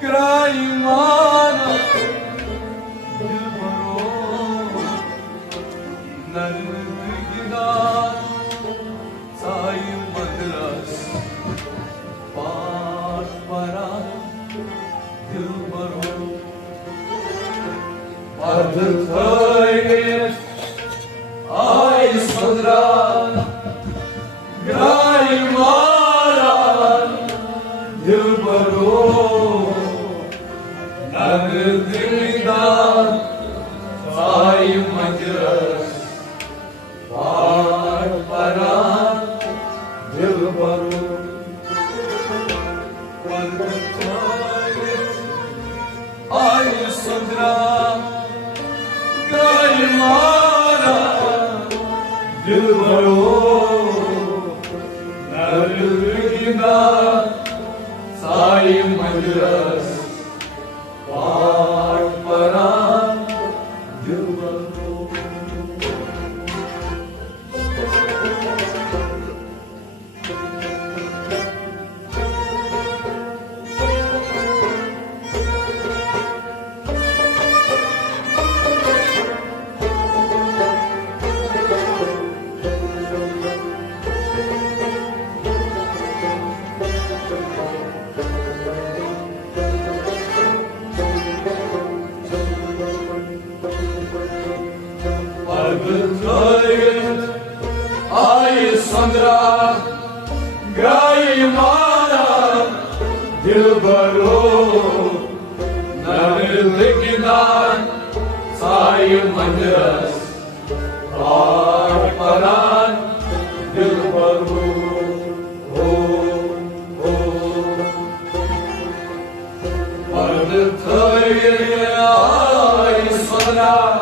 Kraimana Dilbaro Nargidan Sai Madras Para Dilbaro Padthayet Ay Sadra Kraimana Dilbaro Nargidan Sai Madras Para Dilbaro Padthayet Ay Sadra Kraimana Dilbaro Nargidan Sai Madras Para Dilbaro Padthayet Ay Sadra Kraimana Dilbaro Nargidan Sai Madras Para Dilbaro Padthayet Ay Sadra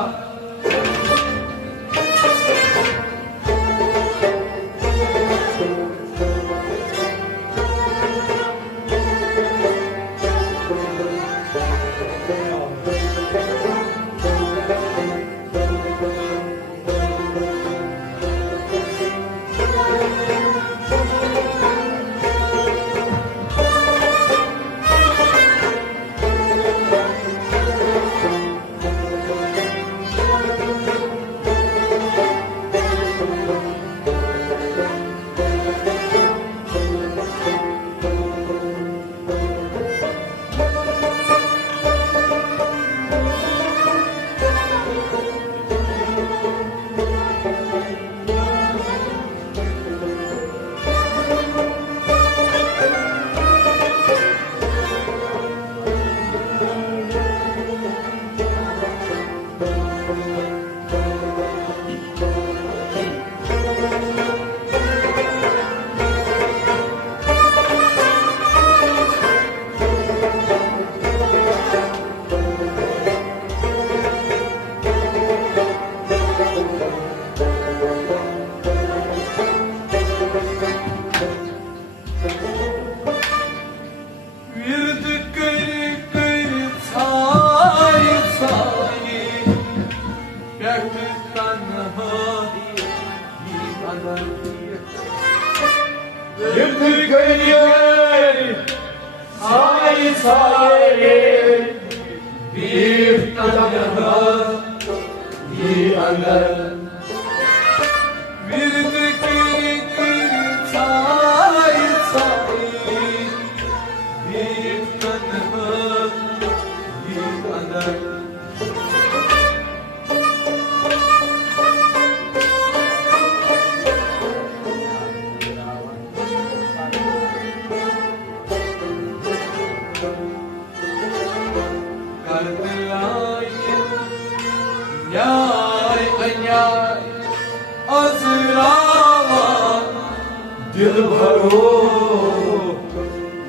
Dilbaro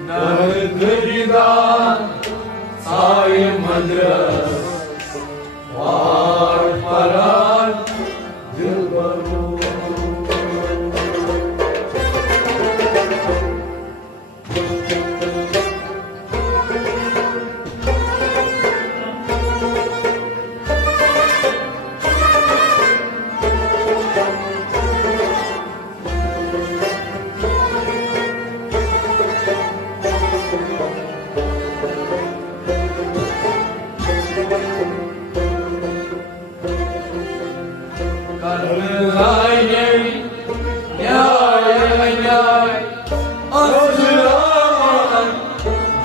Nargidan Sai Madras Para Dilbaro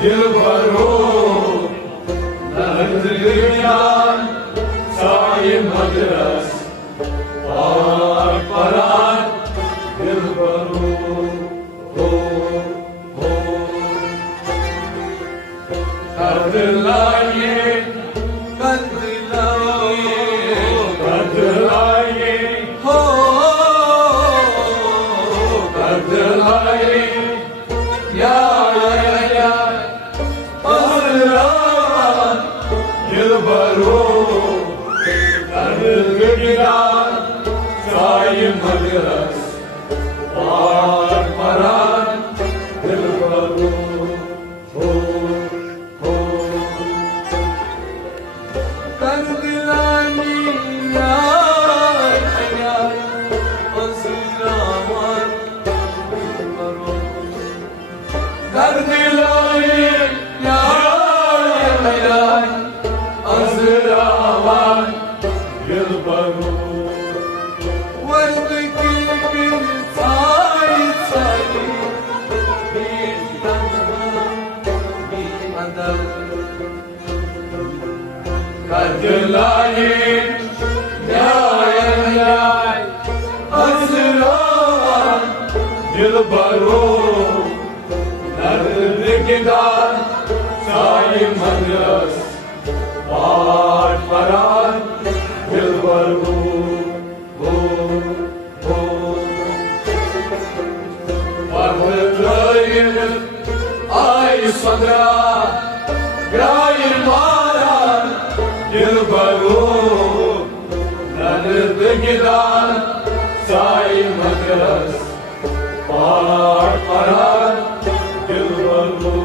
दिल भरो नजरियान साए mothers और परान दिल भरो हो कदलाए कदलाए हो कदलाए या दिल भरो नजरियान साए मदरस और परान दिल भरो हो कर दिलानी कर दिलानी अज़रावान दिल भरो वर्द की बिन साई साई कदलाए न्याय न्याय अज़रावान दिल भरो नज़रियान साए मदरस और परान दिल भरो हो आई सदरा ग्राई मारान दिल भरो नजरियान साए मदरस और परान दिल भरो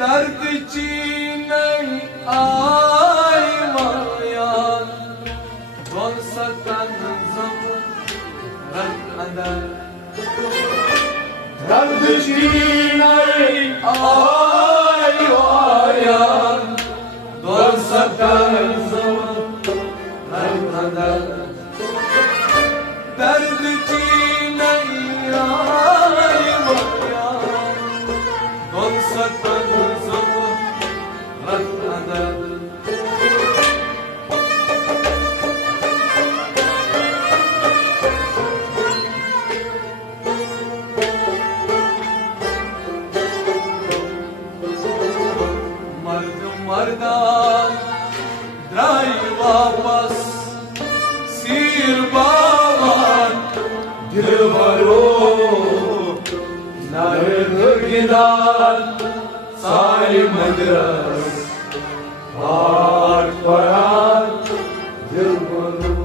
दर्द चीनई आई मायान बोल सकन जम अंदर दर्द चीनई आई मायान बोल सकन जम अंदर दर्द चीनई आई मायान बोल सकन मर्दान द्राई वापस सिर बावन दिल भरो नजरियान साए मदरस और परान दिल भरो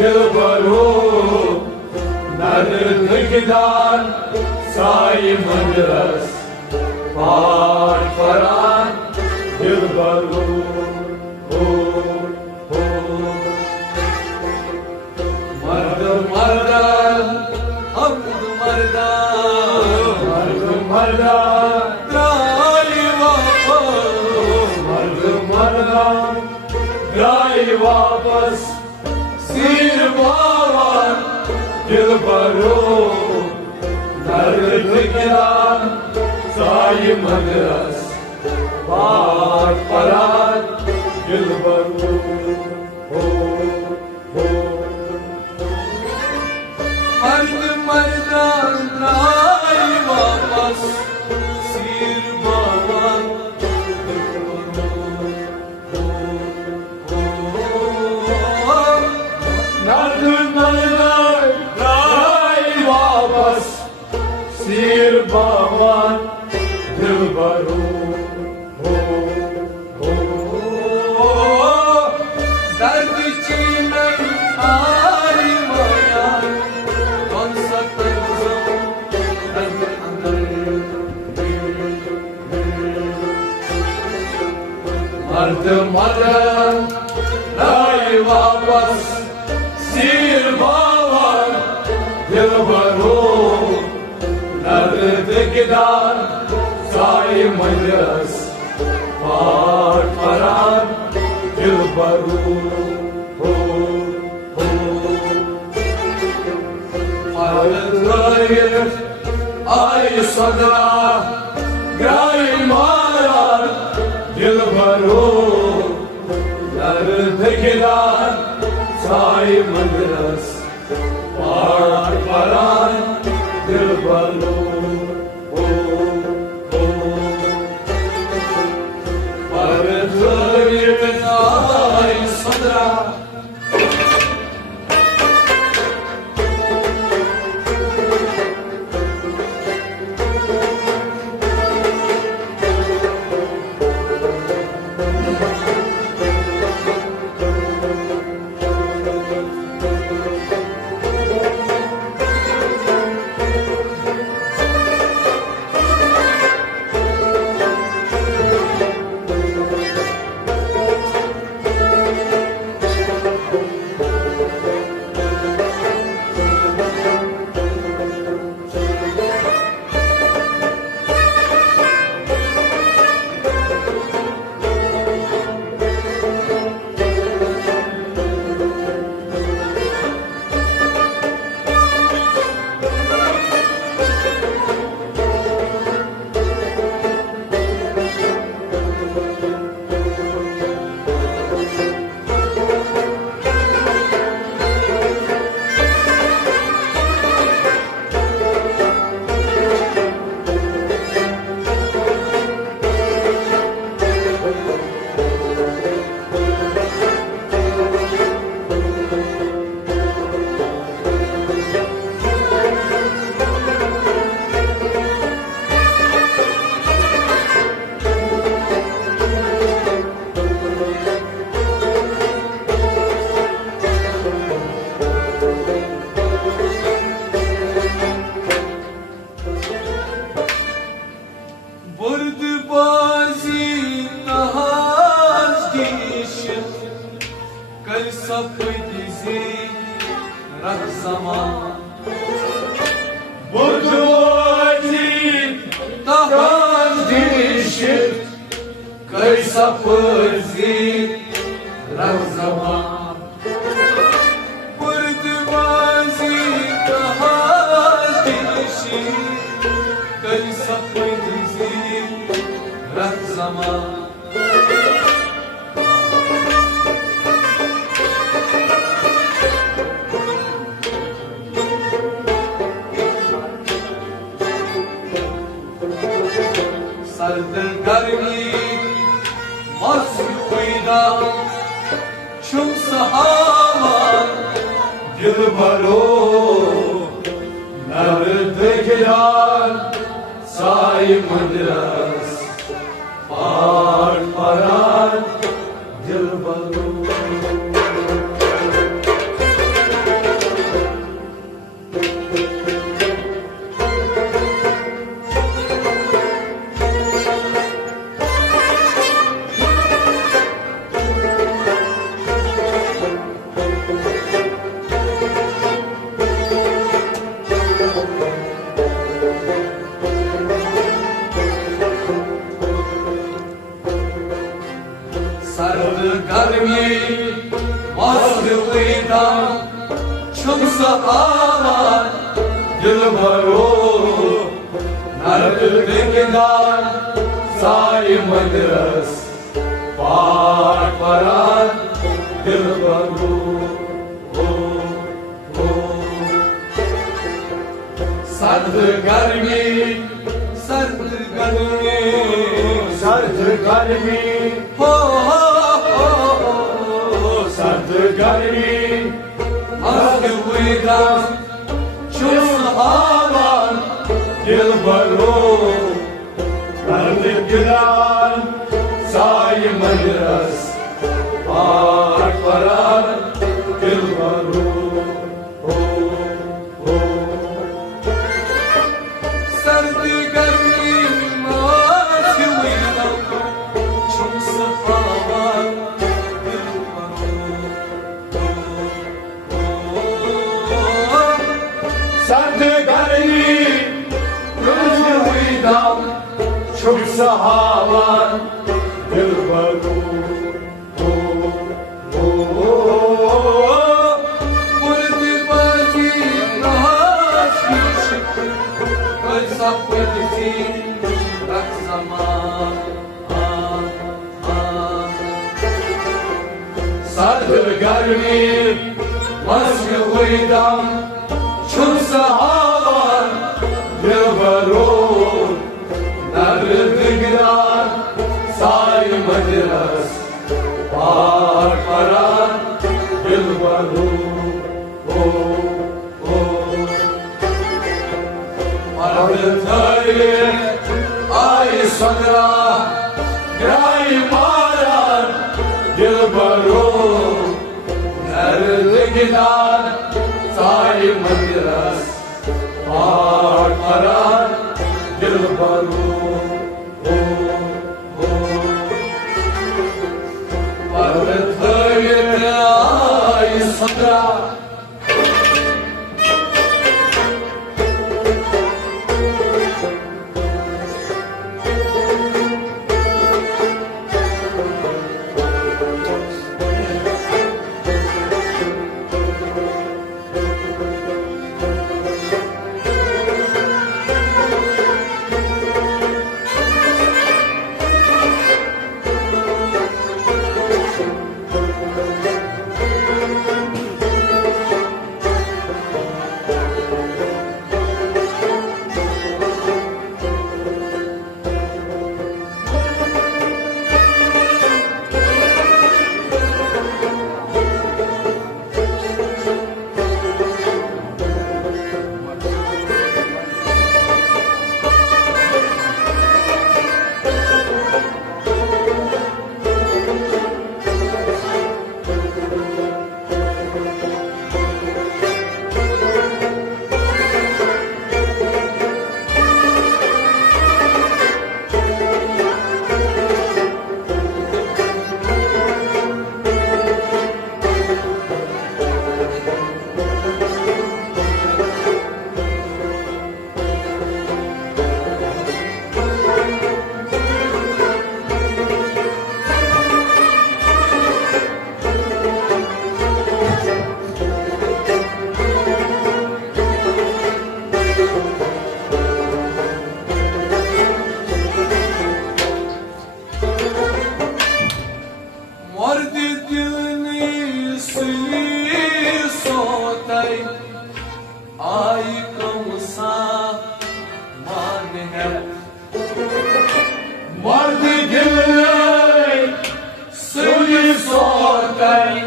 दिलबरो नर्तकिदान साई मंदिरस पाठ परान दिलबरो मर्द मर्दान हमद मर्दान मर्द मर्दान त्राई वापस मर्द मर्दान त्राई वापस सिर बावन दिलबरो नर्तकिदान साई मंदिरस पाठ परान दिलबरो मर्द मर्दान लाई वापस सिर बावन मर्द मर्दान लाई वापस सिर बावन दिलबरो दर्द चीन आई माया कौन सा मर्द मर्दान लाई वापस सिर बावन दिलबरो नर्तकिदान साई मंदिरस पाठ परान दिलबरो आई सदा ग्राई मारान दिलबरो नर्तकिदान साई मंदिरस पाठ परान दिलबरो आई सदा सर्द गर्मी मस्कुइदा छुम सहावा दिलबरो नर्तकिदान साई मंदिरस पाठ परान दिलबरो वीदान छुम सहावान दिल भरो नर्द दिगदान साई मदरस पाठ परान दिल भरो सर्द गर्मी सर्द गर्मी सर्द गर्मी हो सर्द गर्मी मस्त वीदान छुम हवान दिल भरो नर्द दिगदान साई मदरस पाठ परान दिल भरो छुप सहावान दिल भरो मुर्दी बाजी नहाशी कैसा पलती रक्षमा सर्द गर्मी मस्त वीदान छुप सहावान दिल भरो नर्द दिगदान साई मजरस पाठ परान दिल भरो मर्द थये आई सदरा ग्राई मारान दिल भरो नर्द दिगदान साई मजरस पाठ परान दिल भरो आई कौन सा मान है मर्द दिल सुनी सोतई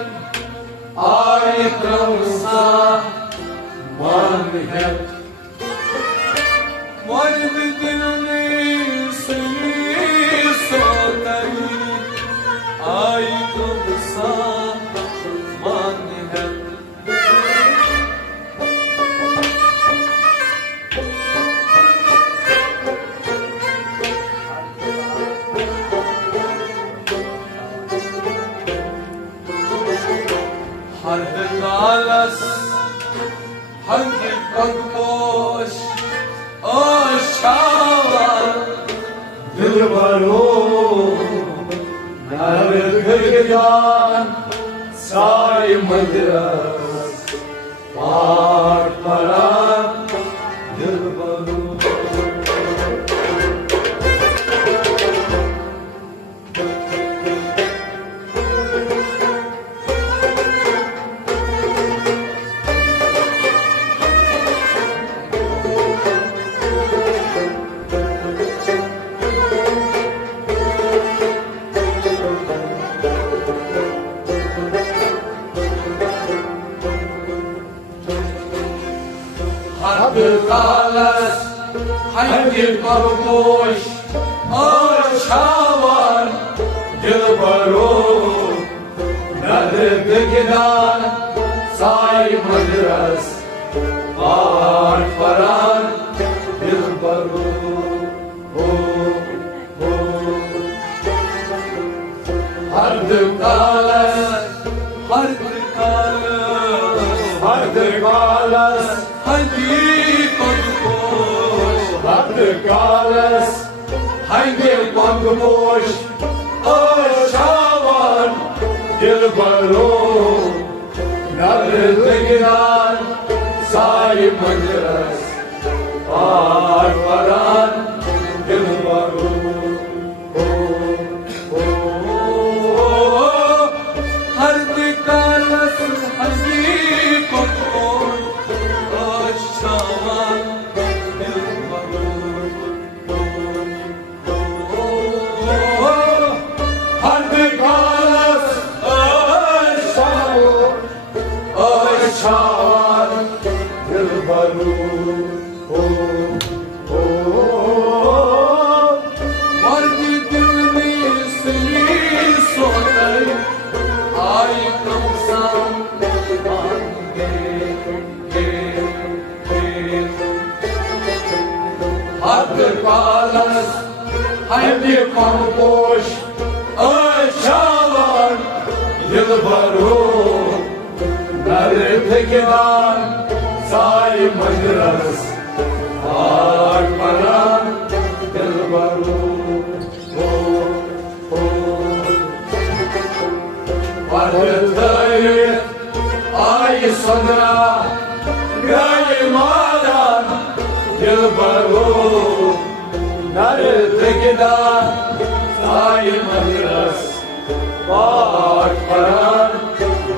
आई कौन सा मान है मर्द दिल सुनी सोतई आई कौन सा मान है हर कालस हंग पगपोश ओ शावर दिल भरो नर गिरदान साई मदरस पाठ पढ़ा दिलबरू Kalas, hangi korkmuş aşavar dilbaro nerede gider say madras var paran dilbaro hardı kalas hardı kalas hangi Kalas, hangi korkmuş aşavar dilbaro nerede gider say madras var paran dilbaro hardı kalas hangi korkmuş aşavar Kalas, hangi korkmuş aşavar dilbaro nerede gider say madras var paran dilbaro vardı ay sonra gaymadan dilbaro nerede gider say madras var paran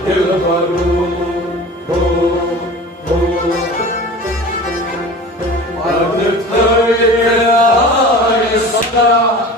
dilbaro vardı ay sonra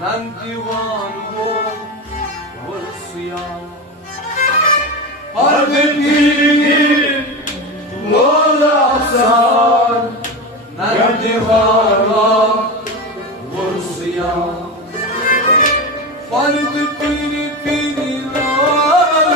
Nandiwan ho Warsiya Ardepir Mola Afsan Nandiwan ho Warsiya Ardepir Mola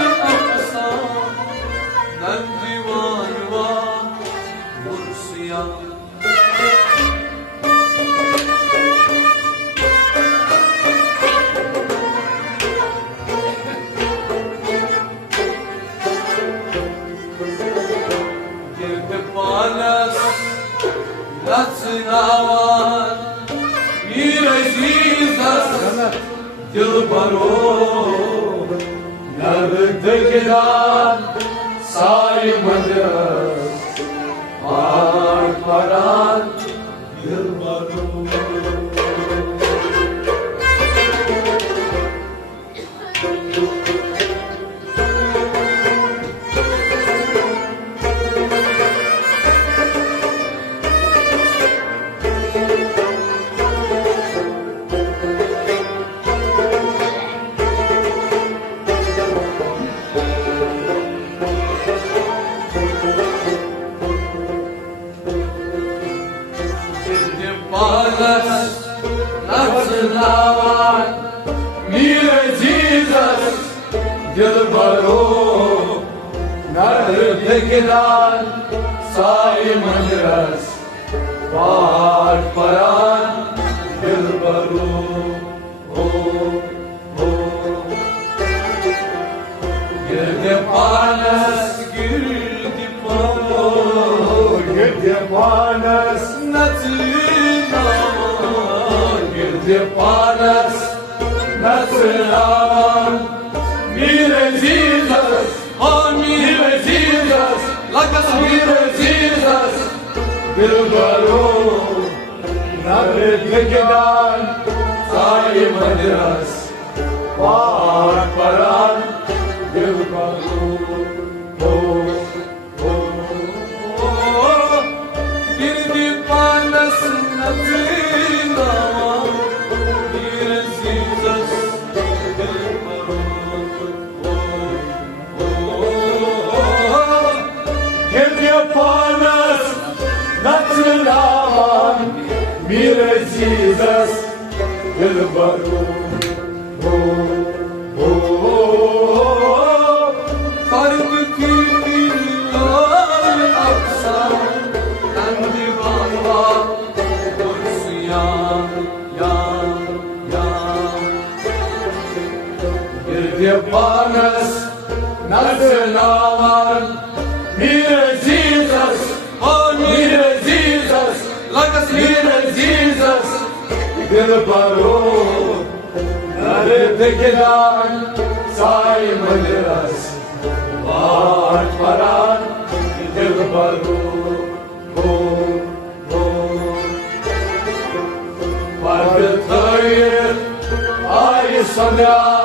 girdi panas natsinavan bir azizas dilbaro nardıgıdan saymadır paran dilbaro. Panas natsinavan mir azizas dilbaro nardıgıdan saymadıras paran dilbaro. Girdi panas natsinavan girdi panas natsinavan mir azizas mir azizas lakas mir azizas dilbaro nardıgıdan saymadıras paran dilbaro. Girdi panas natsinavan mir azizas dilbaro. Girdi panas natsinavan mir azizas dilbaro. Fardı ki bilal aksa Nandivan var Kursu yan Girdi panas natsinavan mir azizas mir azizas lakas mir azizas dilbaro nardıgıdan saymadıras paran dilbaro. Vardı tayır ay sana